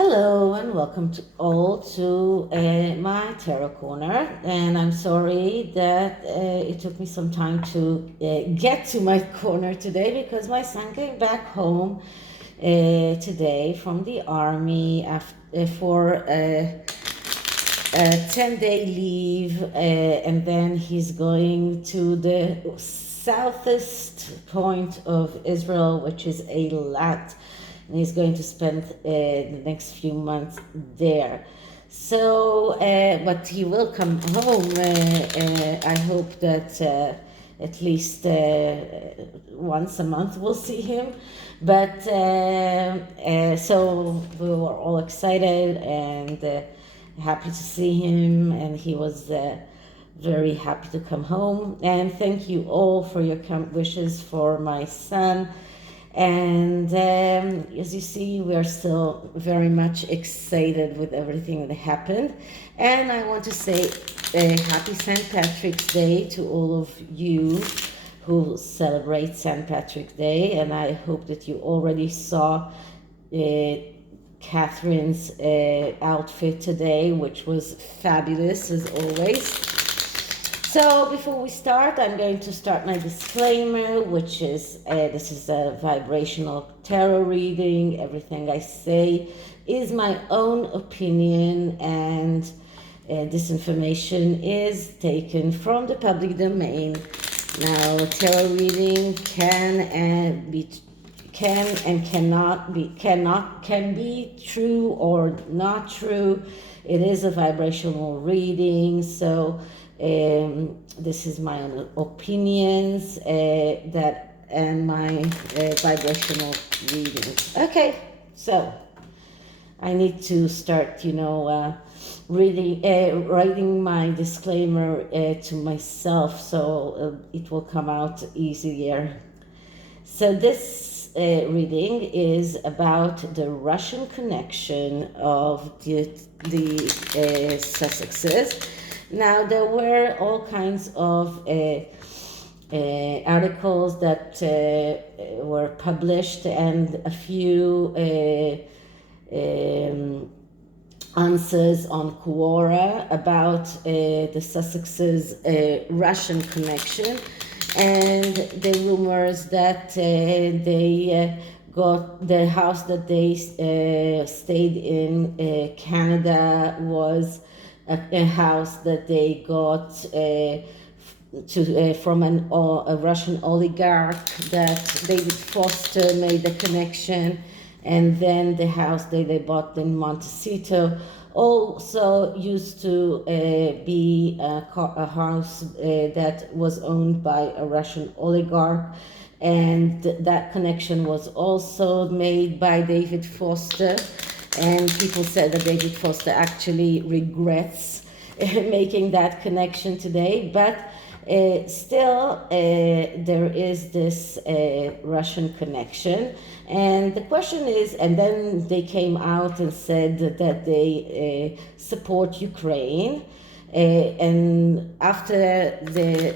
Hello and welcome to all to my tarot corner, and I'm sorry that it took me some time to get to my corner today because my son came back home today from the army for a 10-day leave, and then he's going to the southest point of Israel, which is Eilat, and he's going to spend the next few months there. So, but he will come home. I hope that at least once a month we'll see him. But so we were all excited and happy to see him, and he was very happy to come home. And thank you all for your wishes for my son. And as you see, we are still very much excited with everything that happened. And I want to say happy St. Patrick's Day to all of you who celebrate St. Patrick's Day. And I hope that you already saw Catherine's outfit today, which was fabulous as always. So before we start, I'm going to start my disclaimer, which is this is a vibrational tarot reading. Everything I say is my own opinion, and this information is taken from the public domain. Now, tarot reading can be true or not true. It is a vibrational reading, so this is my own opinions that and my vibrational readings. Okay, so I need to start, writing my disclaimer to myself, so it will come out easier. So this reading is about the Russian connection of the Sussexes. Now, there were all kinds of articles that were published, and a few answers on Quora about the Sussexes' Russian connection, and the rumors that they got the house that they stayed in Canada was a house that they got from a Russian oligarch, that David Foster made the connection, and then the house that they bought in Montecito also used to be a house that was owned by a Russian oligarch, and that connection was also made by David Foster. And people said that David Foster actually regrets making that connection today, but still there is this Russian connection. And the question is, and then they came out and said that they support Ukraine. And after the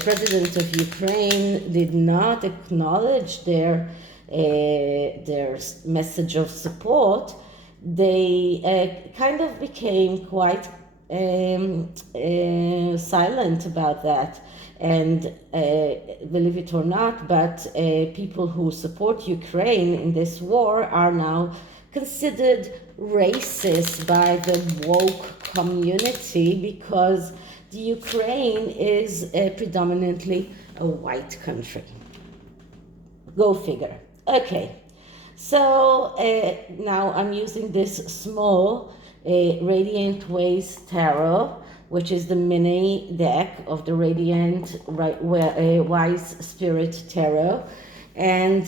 president of Ukraine did not acknowledge their message of support, they kind of became quite silent about that. And believe it or not, but people who support Ukraine in this war are now considered racist by the woke community, because the Ukraine is predominantly a white country. Go figure. Okay, so now I'm using this small Radiant Ways Tarot, which is the mini deck of the Radiant Wise Spirit Tarot. And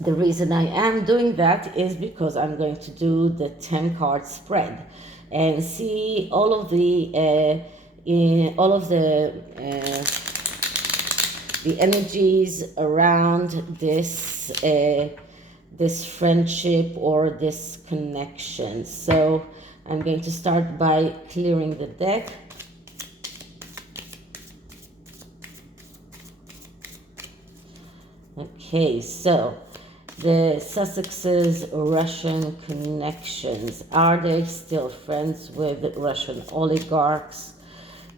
the reason I am doing that is because I'm going to do the 10-card spread and see all of the energies around this this friendship or this connection. So I'm going to start by clearing the deck. Okay, so The Sussexes Russian connections. Are they still friends with Russian oligarchs?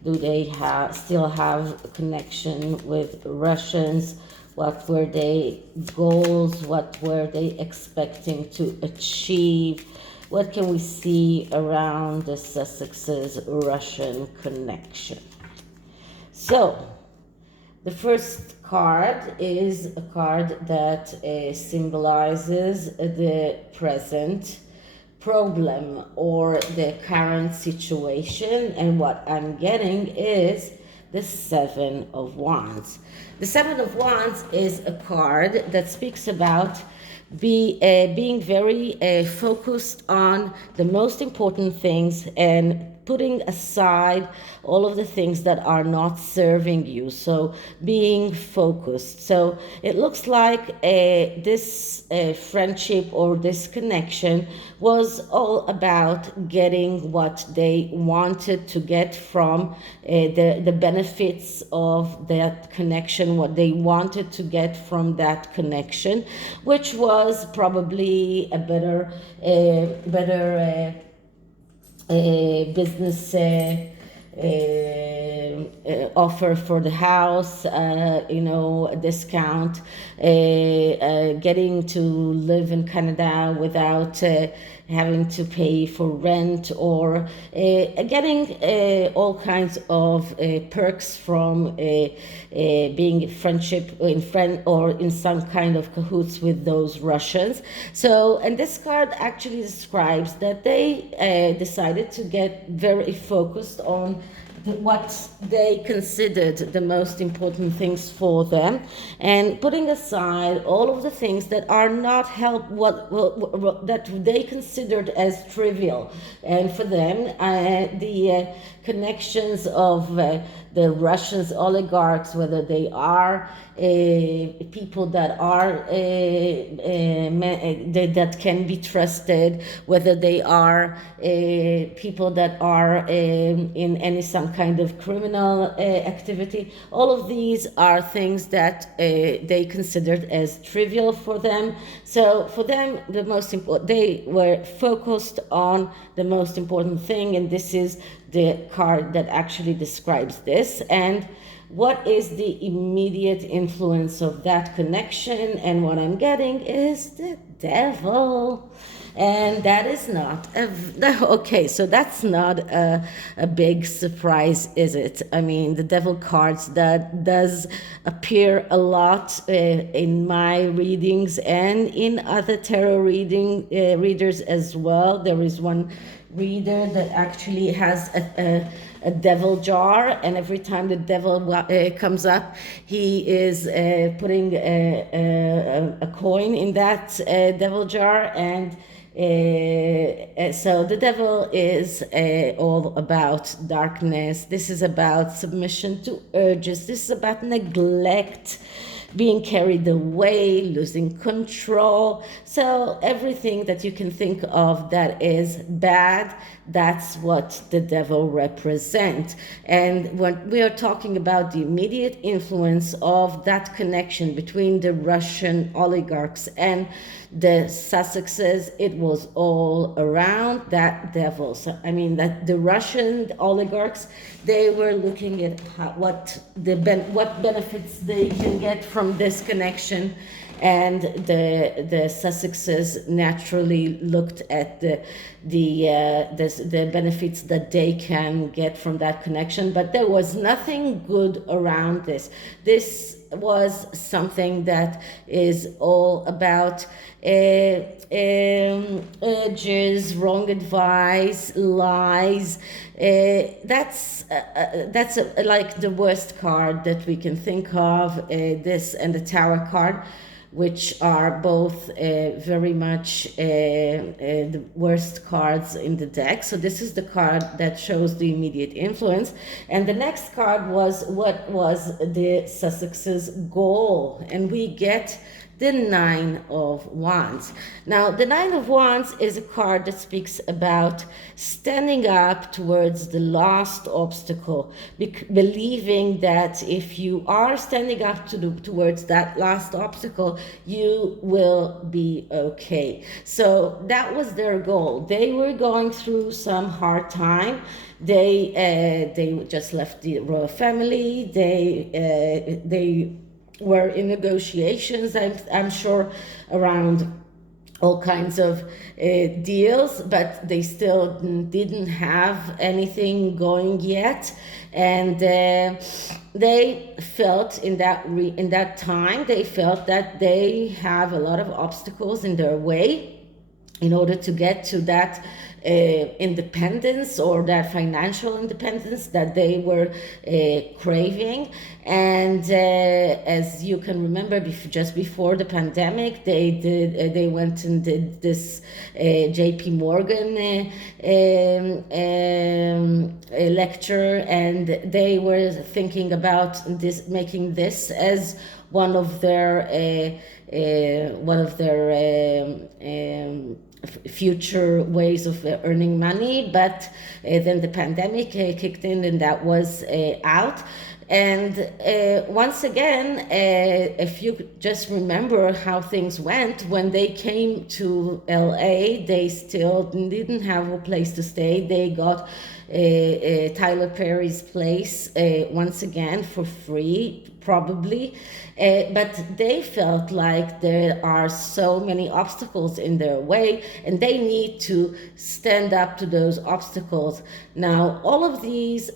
Do they still have a connection with Russians? What were their goals? What were they expecting to achieve? What can we see around the Sussexes Russian connection? So, the first card is a card that symbolizes the present problem or the current situation, and what I'm getting is the Seven of Wands. The Seven of Wands is a card that speaks about being very focused on the most important things and putting aside all of the things that are not serving you. So being focused. So it looks like this friendship or this connection was all about getting what they wanted to get from the benefits of that connection, what they wanted to get from that connection, which was probably a better business offer for the house, a discount, getting to live in Canada without having to pay for rent, or getting all kinds of perks from being friendship in friend or in some kind of cahoots with those Russians. So, and this card actually describes that they decided to get very focused on what they considered the most important things for them, and putting aside all of the things that are not that they considered as trivial. And for them, the connections of the Russians oligarchs, whether they are people that are that can be trusted, whether they are people that are in some kind of criminal activity, all of these are things that they considered as trivial for them. So for them, the most important, they were focused on the most important thing, and this is the card that actually describes this. And what is the immediate influence of that connection? And what I'm getting is the devil. And that is not okay, so that's not a big surprise, is it? I mean, the devil cards, that does appear a lot in my readings and in other tarot readers as well. There is one reader that actually has a devil jar, and every time the devil comes up, he is putting a coin in that devil jar. And so the devil is all about darkness. This is about submission to urges. This is about neglect, being carried away, losing control. So everything that you can think of that is bad, that's what the devil represents. And when we are talking about the immediate influence of that connection between the Russian oligarchs and the Sussexes, it was all around that devil. So I mean that the Russian oligarchs, they were looking at what benefits they can get from this connection, and the Sussexes naturally looked at the benefits that they can get from that connection. But there was nothing good around this. This was something that is all about urges, wrong advice, lies. That's like the worst card that we can think of, this and the Tower card, which are both very much the worst cards in the deck. So this is the card that shows the immediate influence. And the next card was what was the Sussex's goal. And we get the Nine of Wands. Now, the Nine of Wands is a card that speaks about standing up towards the last obstacle, believing that if you are standing up towards that last obstacle, you will be okay. So that was their goal. They were going through some hard time. They just left the royal family. They were in negotiations, I'm sure, around all kinds of deals, but they still didn't have anything going yet. And they felt in that time, they felt that they have a lot of obstacles in their way in order to get to that independence or that financial independence that they were craving. And as you can remember, just before the pandemic, they went and did this JP Morgan lecture, and they were thinking about making this as one of their future ways of earning money, but then the pandemic kicked in and that was out. And once again, if you just remember how things went, when they came to LA, they still didn't have a place to stay. They got Tyler Perry's place once again for free, probably. But they felt like there are so many obstacles in their way and they need to stand up to those obstacles. Now, all of these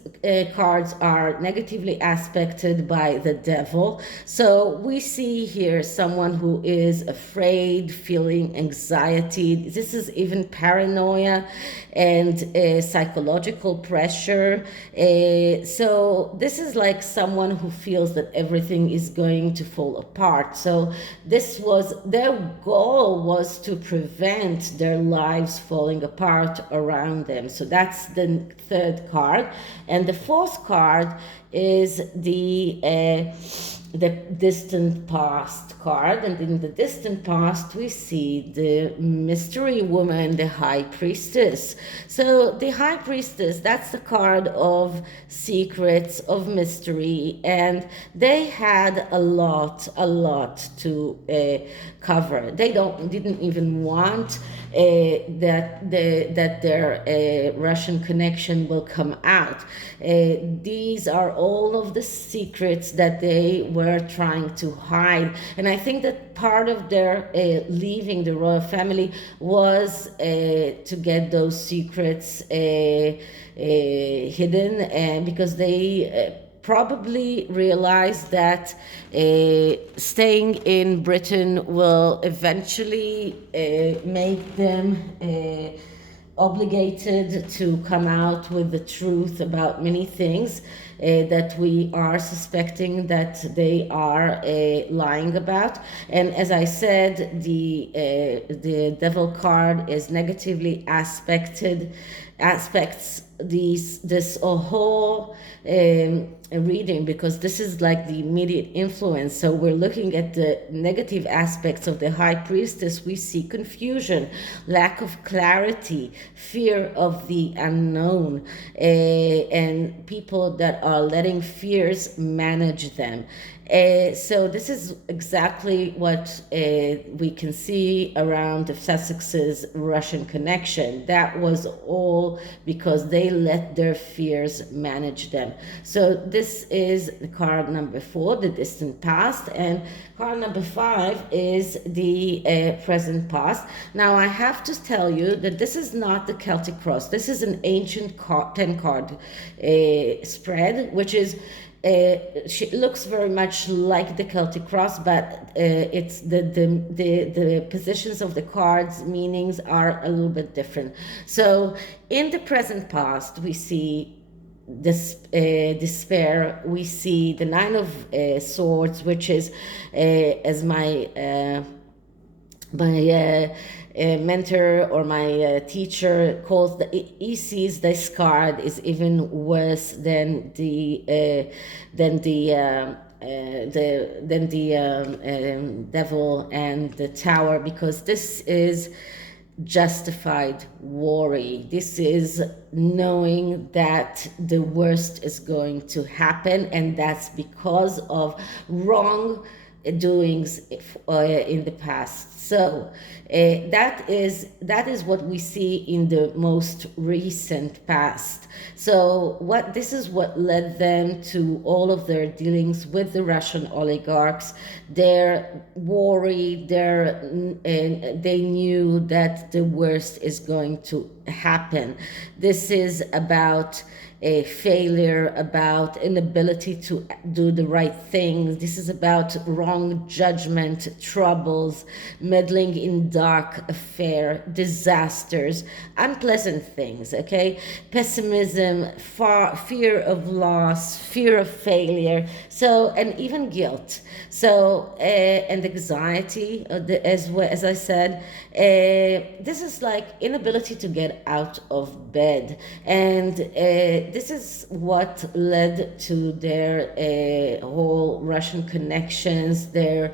cards are negatively aspected by the devil. So we see here someone who is afraid, feeling anxiety. This is even paranoia and psychological pressure. So this is like someone who feels that everything is going to fall apart. So this was their goal, was to prevent their lives falling apart around them. So that's the third card. And the fourth card is the distant past card. And in the distant past, we see the mystery woman, the high priestess. So the high priestess, that's the card of secrets, of mystery, and they had a lot to cover. They didn't even want that their Russian connection will come out. These are all of the secrets that they were trying to hide, and I think that part of their leaving the royal family was to get those secrets hidden, and because they probably realized that staying in Britain will eventually make them obligated to come out with the truth about many things that we are suspecting that they are lying about. And as I said, the devil card is negatively aspects this whole reading, because this is like the immediate influence. So we're looking at the negative aspects of the high priestess. We see confusion, lack of clarity, fear of the unknown, and people that are letting fears manage them. So this is exactly what we can see around the Sussexes Russian connection. That was all because they let their fears manage them. So this is the card number 4, the distant past, and card number 5 is the present past. Now I have to tell you that this is not the Celtic cross. This is an ancient 10-card spread, which is she looks very much like the Celtic cross, but it's the positions of the cards, meanings are a little bit different. So in the present past, we see this despair. We see the 9 of Swords, which is as my mentor or my teacher calls, he sees this card is even worse than the devil and the tower, because this is justified worry. This is knowing that the worst is going to happen, and that's because of wrong doings in the past. So that is what we see in the most recent past. So this is what led them to all of their dealings with the Russian oligarchs. They're worried. They knew that the worst is going to happen. This is about a failure, about inability to do the right thing. This is about wrong judgment, troubles, meddling in dark affair, disasters, unpleasant things, okay? Pessimism, fear of loss, fear of failure, so, and even guilt. So, and anxiety, as I said, this is like inability to get out of bed. And this is what led to their whole Russian connections, their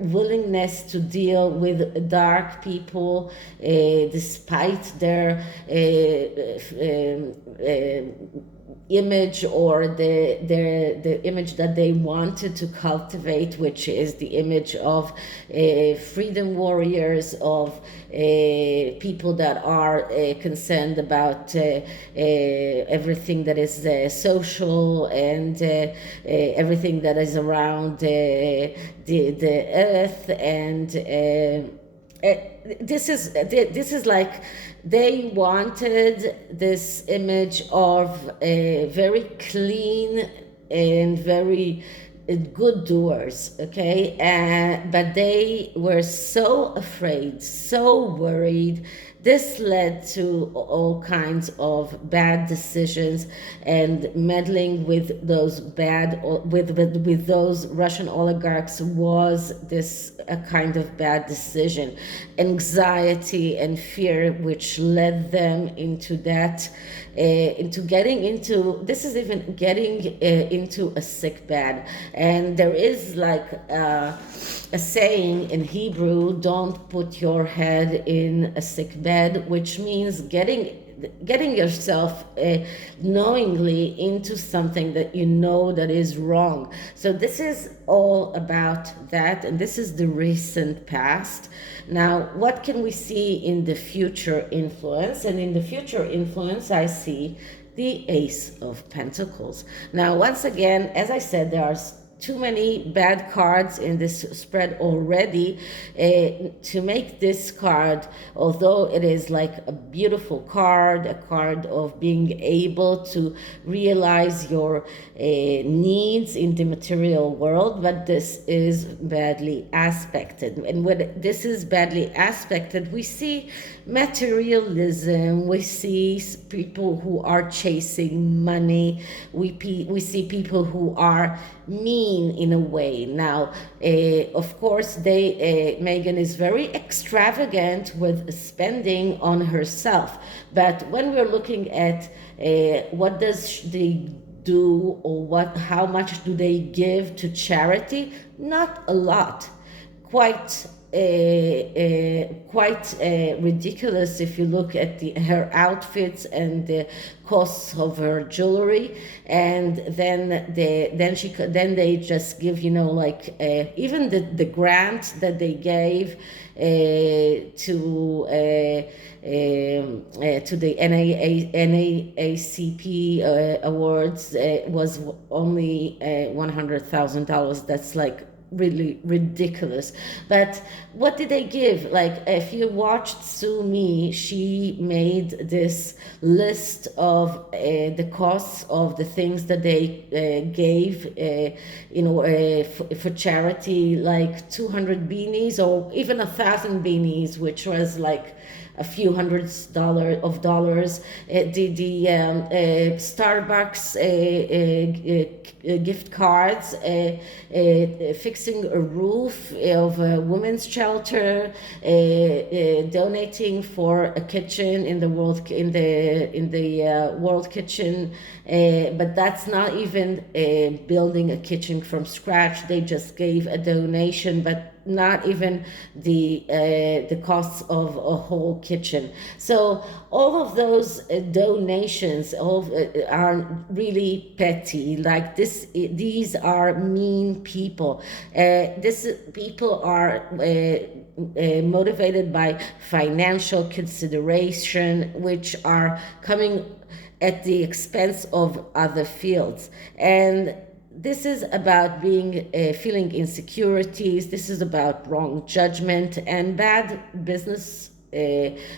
willingness to deal with dark people, despite their image, or the image that they wanted to cultivate, which is the image of freedom warriors, of people that are concerned about everything that is social, and everything that is around the earth. And this is like they wanted this image of a very clean and very good doers, okay? But they were so afraid, so worried. This led to all kinds of bad decisions, and meddling with those with those Russian oligarchs was this a kind of bad decision. Anxiety and fear, which led them into that, into getting into, this is even getting into a sick bed. And there is like a saying in Hebrew, don't put your head in a sick bed, which means getting yourself knowingly into something that you know that is wrong. So this is all about that, and this is the recent past. Now, what can we see in the future influence? And in the future influence, I see the Ace of Pentacles. Now, once again, as I said, there are too many bad cards in this spread already to make this card, although it is like a beautiful card, a card of being able to realize your needs in the material world, but this is badly aspected. And when this is badly aspected, we see materialism, we see people who are chasing money, we see people who are mean in a way. Now, of course, Meghan is very extravagant with spending on herself, but when we're looking at what does they do, or how much do they give to charity? Not a lot. Quite ridiculous if you look at her outfits and the costs of her jewelry. And then they just give, like even the grant that they gave to the NAACP awards was only $100,000. That's like really ridiculous. But what did they give? Like, if you watched Sue Me, she made this list of the costs of the things that they gave for charity, like 200 beanies or even 1,000 beanies, which was like a few hundreds of dollars. The Starbucks gift cards, fixing fixing a roof of a women's shelter, donating for a kitchen in the world kitchen, but that's not even building a kitchen from scratch. They just gave a donation, but not even the costs of a whole kitchen. So all of those donations are really petty. Like this, these are mean people. People are motivated by financial consideration, which are coming at the expense of other fields. And this is about feeling insecurities. This is about wrong judgment and bad business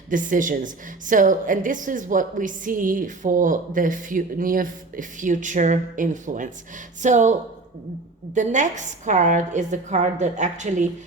decisions. So, and this is what we see for the near future influence. So, the next card is the card that actually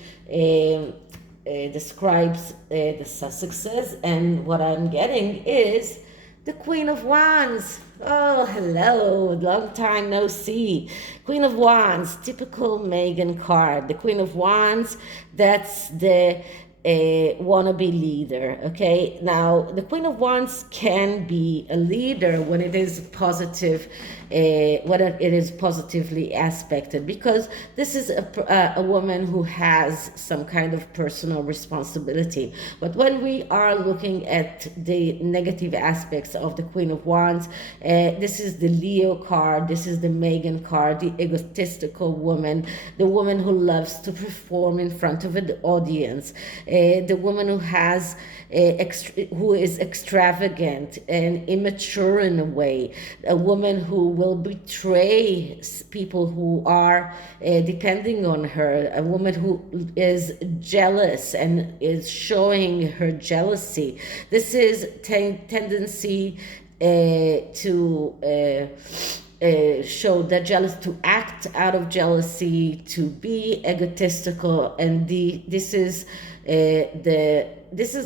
describes the Sussexes, and what I'm getting is the Queen of Wands. Oh, hello, long time no see. Queen of Wands, typical Meghan card. The Queen of Wands, that's the wannabe leader. Okay, now the Queen of Wands can be a leader when it is positive, when it is positively aspected, because this is a woman who has some kind of personal responsibility. But when we are looking at the negative aspects of the Queen of Wands, this is the Leo card, this is the Meghan card, the egotistical woman, the woman who loves to perform in front of an audience, the woman who has who is extravagant and immature in a way, a woman who will betray people who are depending on her, a woman who is jealous and is showing her jealousy. This is tendency to show that jealous, to act out of jealousy, to be egotistical, and this is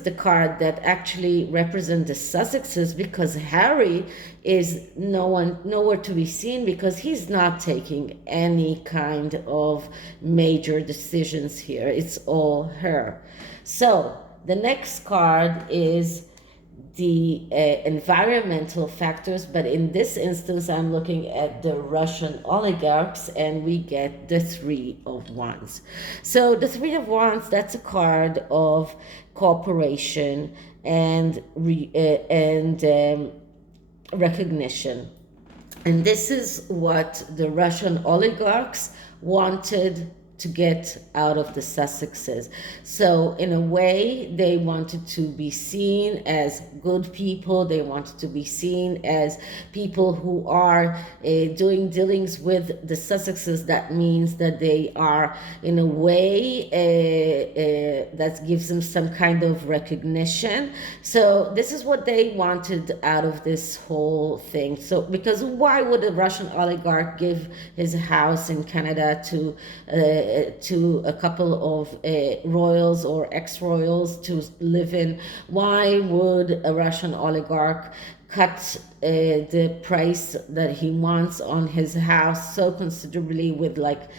the card that actually represents the Sussexes, because Harry is nowhere to be seen, because he's not taking any kind of major decisions here. It's all her. So the next card is the environmental factors, but in this instance I'm looking at the Russian oligarchs, and we get the Three of Wands. So the Three of Wands, that's a card of cooperation and recognition, and this is what the Russian oligarchs wanted to get out of the Sussexes. So in a way, they wanted to be seen as good people. They wanted to be seen as people who are doing dealings with the Sussexes. That means that they are, in a way, that gives them some kind of recognition. So this is what they wanted out of this whole thing. So because why would a Russian oligarch give his house in Canada to a couple of royals or ex-royals to live in? Why would a Russian oligarch cut the price that he wants on his house so considerably, with like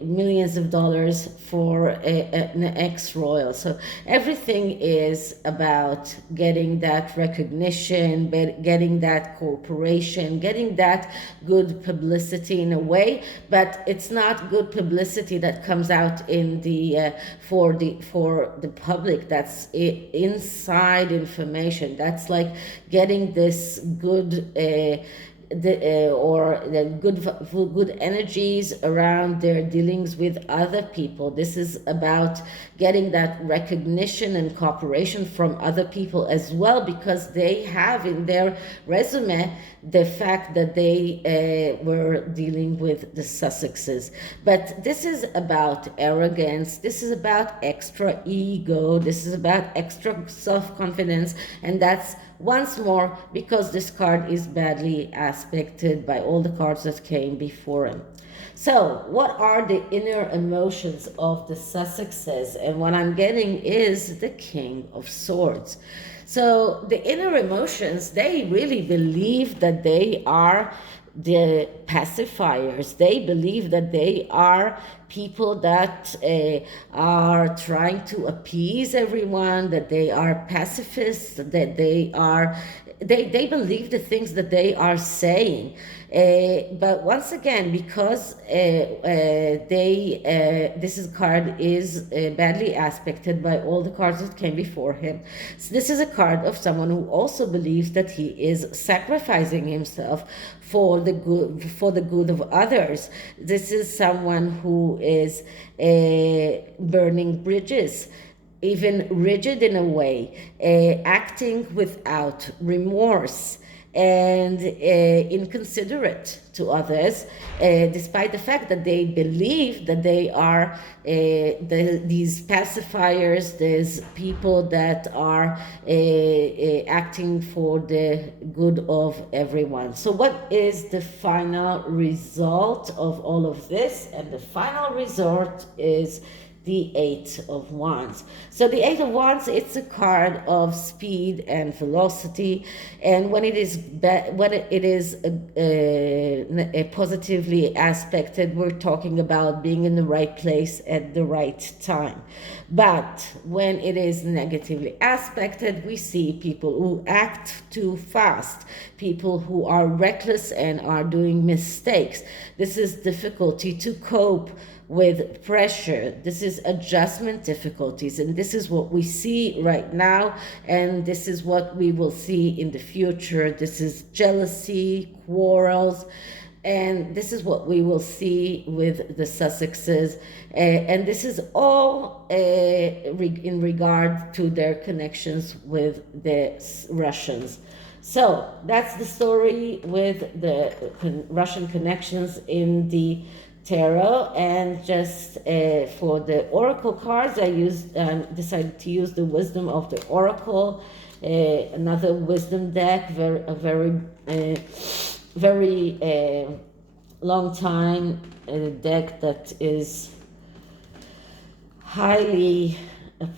millions of dollars for an ex-royal? So everything is about getting that recognition, getting that cooperation, getting that good publicity in a way, but it's not good publicity that comes out in the for the public. That's inside information. That's like getting this good good energies around their dealings with other people. This is about getting that recognition and cooperation from other people as well, because they have in their resume the fact that they were dealing with the Sussexes. But this is about arrogance, this is about extra ego, this is about extra self-confidence, and that's once more because this card is badly aspected by all the cards that came before him. So what are the inner emotions of the Sussexes? And what I'm getting is the King of Swords. So the inner emotions, they really believe that they are the pacifiers. They believe that they are people that are trying to appease everyone, that they are pacifists, that they believe the things that they are saying. But once again, because this card is badly aspected by all the cards that came before him. So this is a card of someone who also believes that he is sacrificing himself for the good of others. This is someone who is burning bridges, even rigid in a way, acting without remorse, and inconsiderate to others, despite the fact that they believe that they are these pacifiers, these people that are acting for the good of everyone. So what is the final result of all of this? And the final result is the Eight of Wands. So the Eight of Wands, it's a card of speed and velocity, and when it is positively aspected, we're talking about being in the right place at the right time. But when it is negatively aspected, we see people who act too fast, people who are reckless and are doing mistakes. This is difficulty to cope with pressure. This is adjustment difficulties, and this is what we see right now, and this is what we will see in the future. This is jealousy, quarrels, and this is what we will see with the Sussexes, and this is all in regard to their connections with the Russians. So that's the story with the Russian connections in the tarot. And just for the oracle cards, I decided to use the Wisdom of the Oracle, another wisdom deck, a very long time deck that is highly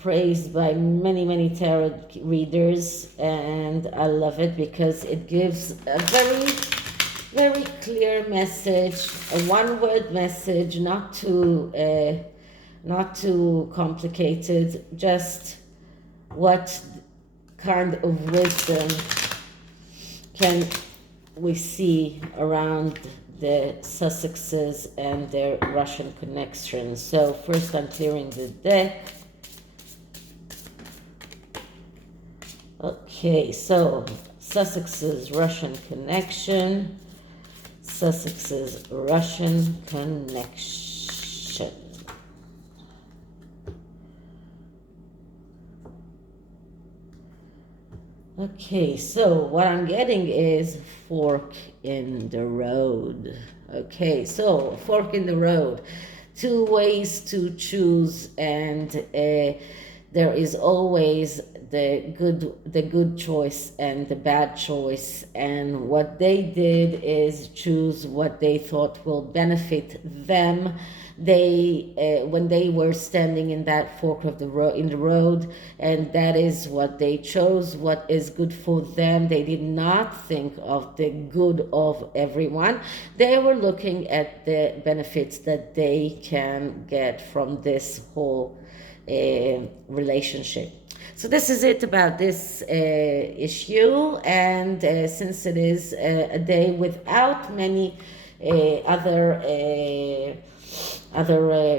praised by many tarot readers, and I love it because it gives a very clear message, a one-word message, not too complicated, just what kind of wisdom can we see around the Sussexes and their Russian connections. So first I'm clearing the deck. Okay, so Sussexes Russian connection. Sussexes Russian connection. Okay, so what I'm getting is fork in the road. Okay, so fork in the road. Two ways to choose, and there is always the good choice and the bad choice, and what they did is choose what they thought will benefit them. They when they were standing in that fork of the road, and that is what they chose, what is good for them. They did not think of the good of everyone. They were looking at the benefits that they can get from this whole relationship. So this is it about this issue, and since it is a day without many other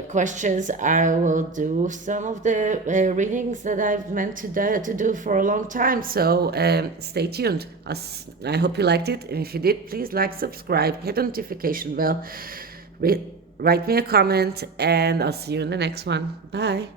questions, I will do some of the readings that I've meant to do for a long time. So stay tuned. I hope you liked it, and if you did, please like, subscribe, hit the notification bell, write me a comment, and I'll see you in the next one. Bye.